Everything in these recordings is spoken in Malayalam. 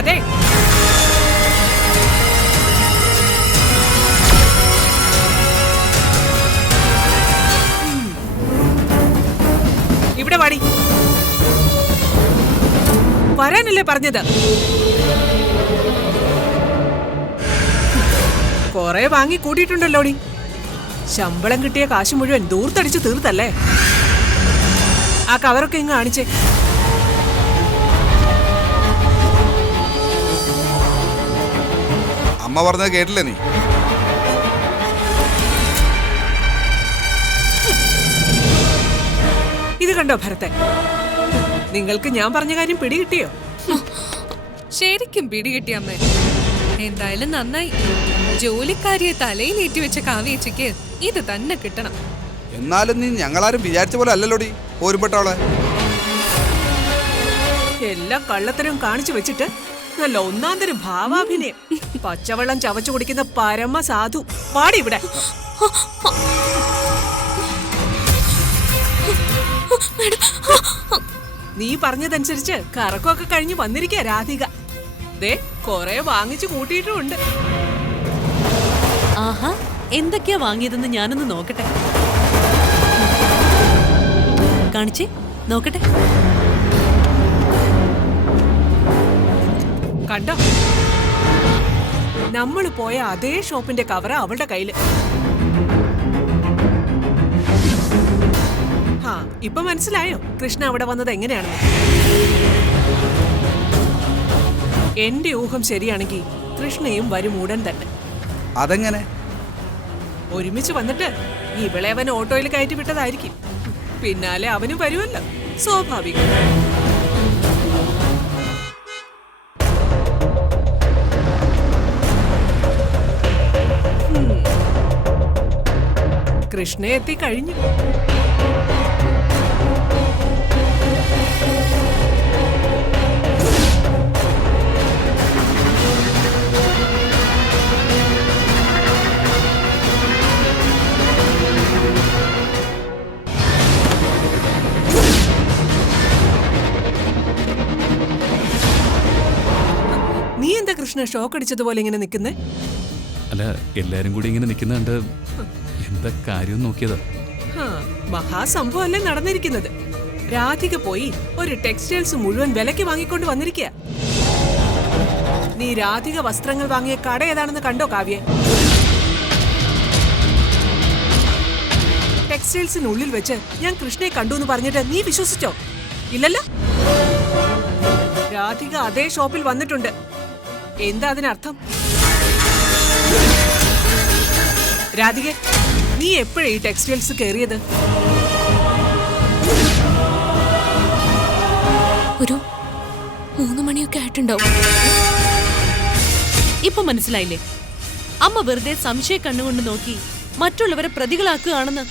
അതെ, ഇവിടെ വാടി. വരാനല്ലേ പറഞ്ഞത്? കൊറേ വാങ്ങി കൂട്ടിയിട്ടുണ്ടല്ലോടി. ശമ്പളം കിട്ടിയ കാശ് മുഴുവൻ ദൂർത്തടിച്ച് തീർത്തല്ലേ? ആ കവറൊക്കെ ഇങ്ങ് കാണിച്ചേ. അമ്മ പറഞ്ഞത് കേട്ടില്ലേ നീ? ഇത് കണ്ടോ ഭരത്തെ, നിങ്ങൾക്ക് ഞാൻ പറഞ്ഞ കാര്യം പിടികിട്ടിയോ? ശരിക്കും പിടികിട്ടിയ അമ്മേ. എന്തായാലും നന്നായി. ജോലിക്കാരിയെ തലയിലേറ്റി വെച്ച കാവ്യേച്ചിക്ക് ഇത് തന്നെ കിട്ടണം. എന്നാലും നീ ഞങ്ങളാരും വിചാരിച്ച പോലെ അല്ലല്ലോടി പോരുപ്പെട്ടവളെ. എല്ലാം കള്ളത്തരം കാണിച്ചു വെച്ചിട്ട് നല്ല ഒന്നാന്തരം ഭാവാഭിനയം. പച്ചവെള്ളം ചവച്ചു കുടിക്കുന്ന പരമ സാധു. പാടി ഇവിടെ. നീ പറഞ്ഞതനുസരിച്ച് കറക്കമൊക്കെ കഴിഞ്ഞ് വന്നിരിക്കുക രാധിക. ദേ കൊറേ വാങ്ങിച്ചു കൂട്ടിയിട്ടുമുണ്ട്. ആഹാ, എന്തൊക്കെയാ വാങ്ങിയതെന്ന് ഞാനൊന്ന് നോക്കട്ടെ. കാണിച്ചേ, നോക്കട്ടെ. കണ്ടോ, നമ്മൾ പോയ അതേ ഷോപ്പിന്റെ കവറ അവളുടെ കയ്യില്. ആ, ഇപ്പൊ മനസ്സിലായോ കൃഷ്ണ അവിടെ വന്നത് എങ്ങനെയാണെന്ന്? എന്റെ ഊഹം ശരിയാണെങ്കിൽ കൃഷ്ണയും വരും ഉടൻ തന്നെ. അതെങ്ങനെ? ഒരുമിച്ച് വന്നിട്ട് ഇവളെ അവൻ ഓട്ടോയിൽ കയറ്റി വിട്ടതായിരിക്കും. പിന്നാലെ അവനും വരുമല്ലോ, സ്വാഭാവികം. കൃഷ്ണ എത്തി കഴിഞ്ഞു. നീ എന്താ കൃഷ്ണ ഷോക്ക് അടിച്ചതുപോലെ ഇങ്ങനെ നിൽക്കുന്നേ? അല്ല, എല്ലാരും കൂടി ഇങ്ങനെ നിൽക്കുന്നുണ്ട്. എന്താ കാര്യം നോക്കിയതാ. മഹാസംഭവം അല്ലേ നടന്നിരിക്കുന്നത്. രാധിക പോയി ഒരു ടെക്സ്റ്റൈൽസ് മുഴുവൻ വിലക്ക് വാങ്ങിക്കൊണ്ട് വന്നിരിക്കുക. നീ രാധിക വസ്ത്രങ്ങൾ വാങ്ങിയ കട ഏതാണെന്ന് കണ്ടോ കാവ്യെ? ടെക്സ്റ്റൈൽസിനുള്ളിൽ വെച്ച് ഞാൻ കൃഷ്ണയെ കണ്ടു എന്ന് പറഞ്ഞിട്ട് നീ വിശ്വസിച്ചോ? ഇല്ലല്ലോ. രാധിക അതേ ഷോപ്പിൽ വന്നിട്ടുണ്ട്. എന്താ അതിനർത്ഥം? രാധിക, നീ എപ്പോഴാ ഈ ടെക്സ്റ്റൈൽസ് കയറിയത്? ഒരു 3 മണിയൊക്കെ ആയിട്ടുണ്ടാവും. ഇപ്പൊ മനസ്സിലായില്ലേ? അമ്മ വെറുതെ സംശയ കണ്ണുകൊണ്ട് നോക്കി മറ്റുള്ളവരെ പ്രതികളാക്കുകയാണെന്ന്.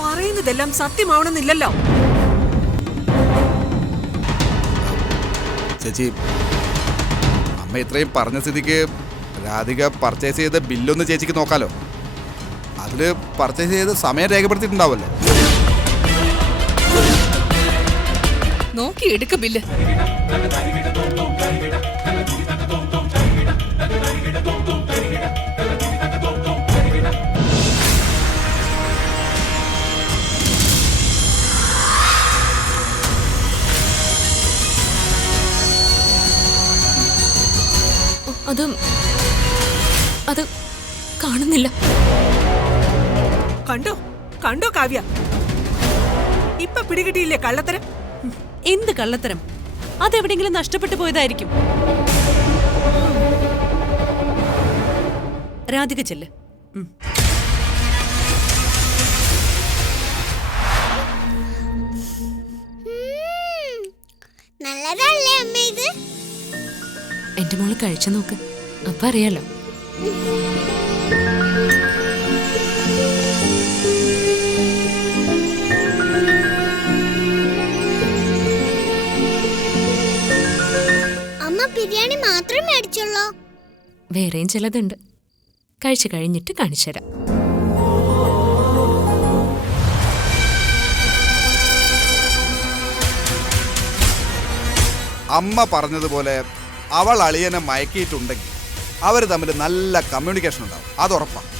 പറയുന്നതെല്ലാം സത്യമാവണമെന്നില്ലല്ലോ. ചേച്ചി, അമ്മ ഇത്രയും പറഞ്ഞ സ്ഥിതിക്ക് രാധിക പർച്ചേസ് ചെയ്ത ബില്ലൊന്ന് ചേച്ചിക്ക് നോക്കാലോ. അതില് പർച്ചേസ് ചെയ്ത് സമയം രേഖപ്പെടുത്തിയിട്ടുണ്ടാവല്ലോ. നോക്കി എടുക്ക ബില്ല്. അത് കാണുന്നില്ല. കണ്ടോ കണ്ടോ കാവ്യ, ഇപ്പൊ പിടികിട്ടിയില്ലേ കള്ളത്തരം? എന്ത് കള്ളത്തരം? അതെവിടെങ്കിലും നഷ്ടപ്പെട്ടു പോയതായിരിക്കും. രാധിക ചെല്ല്. നല്ലതല്ലേ അമ്മ ഇത്? എന്റെ മോള് കഴിച്ചു നോക്ക്, അപ്പൊ അറിയാലോ. അമ്മ ബിരിയാണി മാത്രം മേടിച്ചുള്ളോ? വേറെയും ചിലതുണ്ട്, കഴിച്ചു കഴിഞ്ഞിട്ട് കാണിച്ചുതരാം. അമ്മ പറഞ്ഞതുപോലെ അവൾ അളിയനെ മയക്കിയിട്ടുണ്ടെങ്കിൽ അവർ തമ്മിൽ നല്ല കമ്മ്യൂണിക്കേഷൻ ഉണ്ടാവും, അത് ഉറപ്പാണ്.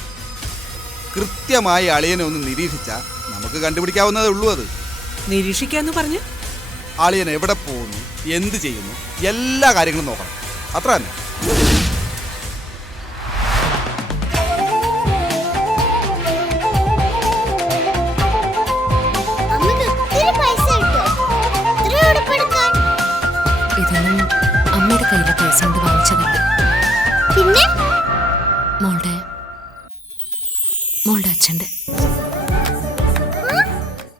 കൃത്യമായി അളിയനെ ഒന്ന് നിരീക്ഷിച്ചാൽ നമുക്ക് കണ്ടുപിടിക്കാവുന്നതേ ഉള്ളൂ. അത് നിരീക്ഷിക്കാന്ന് പറഞ്ഞു. അളിയൻ എവിടെ പോകുന്നു, എന്ത് ചെയ്യുന്നു, എല്ലാ കാര്യങ്ങളും നോക്കണം, അത്ര തന്നെ. അമ്മക്ക് ഒത്തിരി പൈസ കിട്ടോ? ഇത്ര ഉടുപ്പെടുക്കാൻ? ഇതൊന്നും അമ്മയുടെ കയ്യിലെ പൈസ കൊണ്ട് വാങ്ങിച്ചതല്ല. പിന്നെ മോളുടെ അച്ഛൻ്റെ.